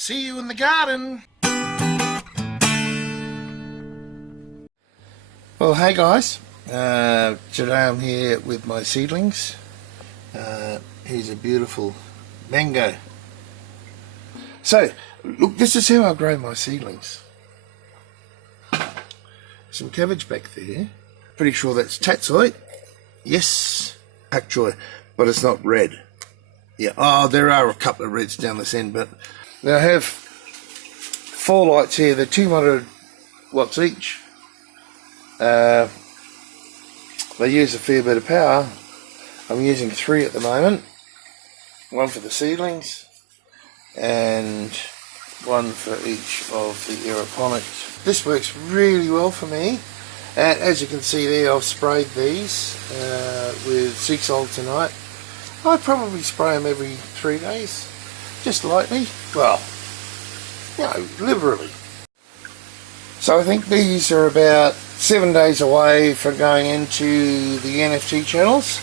See you in the garden. Well, hey guys, today I'm here with my seedlings. Here's a beautiful mango. So, look, this is how I grow my seedlings. Some cabbage back there. Pretty sure that's tatsoi. Yes, pak choy, but it's not red. Yeah, oh, there are a couple of reds down this end, but now I have 4 lights here. They're 200 watts each. They use a fair bit of power. I'm using 3 at the moment. 1 for the seedlings and 1 for each of the Hydroponics. This works really well for me. And as you can see there, I've sprayed these with sea salt tonight. I probably spray them every 3 days, just lightly. Well, you know, liberally. So I think these are about 7 days away from going into the NFT channels.